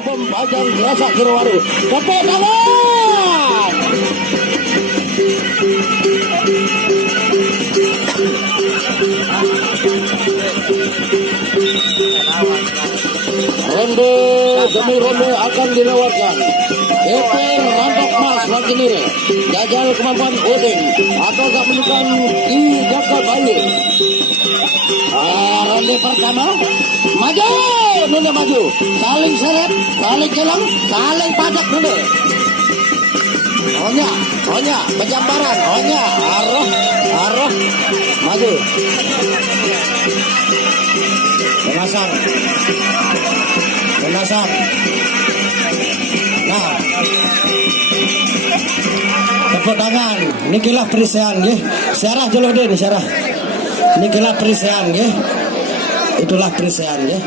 maupun Bajang Desa Kiruwaru. Tepuk tangan. Ronde demi ronde akan dilewatkan. Eper rantok mas Wakinire, jajal kemampuan Odin atau gak menekan di Jaka Bayu. Ronde pertama, maju, Nunda maju, saling seret, saling kelang, saling pajak dulu. Onya, penjambaran, Onya, arah, maju. Penasar. Nah, tepuk tangan. Nikilah perisean, ya. Syarah Jolodin, syarah. Nikilah perisean, ya. Itulah perisean, ya.